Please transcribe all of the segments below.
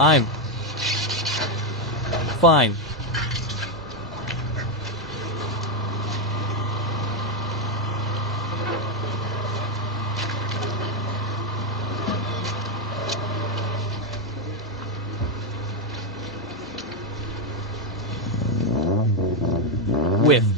I'm fine. With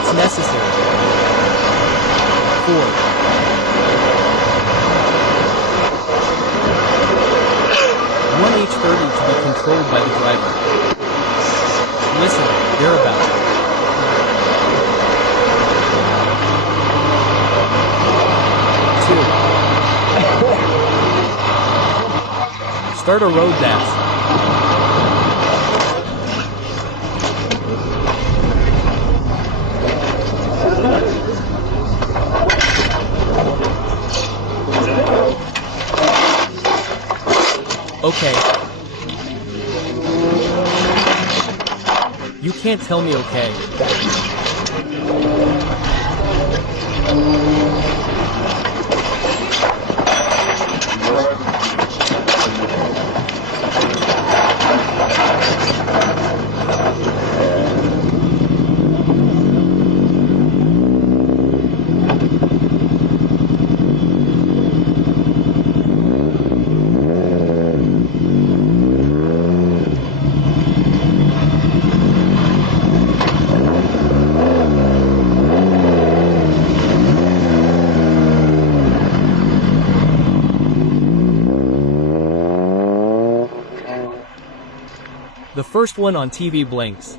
it's necessary for 1H30 to be controlled by the driver. Listen, thereabout. Start a road dash. Okay. You can't tell me okay. The first one on TV blinks.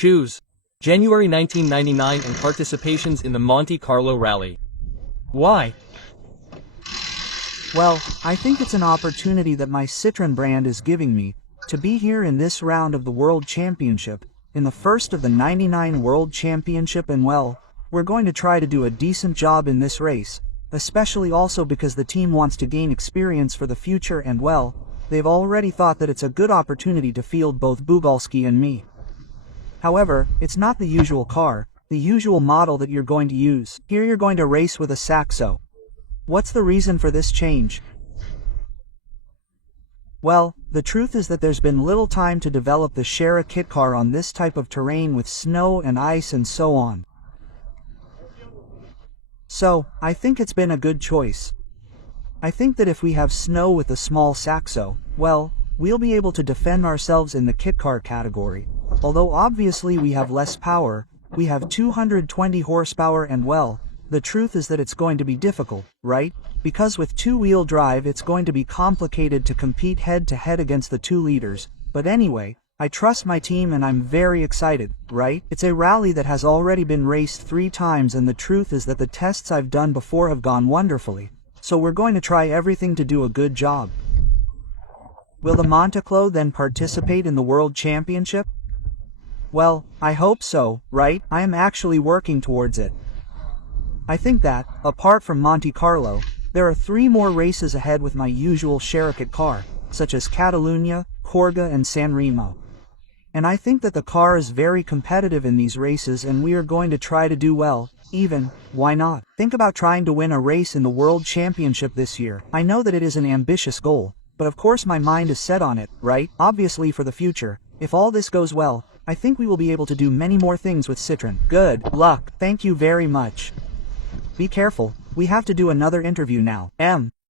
Choose January 1999 and participations in the Monte Carlo Rallye. Why? Well, I think it's an opportunity that my Citroën brand is giving me, to be here in this round of the World Championship, in the first of the 99 World Championship, and well, we're going to try to do a decent job in this race, especially also because the team wants to gain experience for the future, and well, they've already thought that it's a good opportunity to field both Bugalski and me. However, it's not the usual car, the usual model that you're going to use. Here you're going to race with a Saxo. What's the reason for this change? Well, the truth is that there's been little time to develop the Shara kit car on this type of terrain with snow and ice and so on. So, I think it's been a good choice. I think that if we have snow with a small Saxo, well, we'll be able to defend ourselves in the kit car category. Although obviously we have less power, we have 220 horsepower, and well, the truth is that it's going to be difficult, right? Because with two-wheel drive it's going to be complicated to compete head-to-head against the 2 liters, but anyway, I trust my team and I'm very excited, right? It's a rally that has already been raced 3 times, and the truth is that the tests I've done before have gone wonderfully, so we're going to try everything to do a good job. Will the Monteclo then participate in the World Championship? Well, I hope so, right? I am actually working towards it. I think that, apart from Monte Carlo, there are 3 more races ahead with my usual Shara car, such as Catalunya, Corga and San Remo. And I think that the car is very competitive in these races, and we are going to try to do well, even, why not? Think about trying to win a race in the World Championship this year. I know that it is an ambitious goal, but of course my mind is set on it, right? Obviously for the future, if all this goes well, I think we will be able to do many more things with Citroën. Good luck. Thank you very much. Be careful, we have to do another interview now.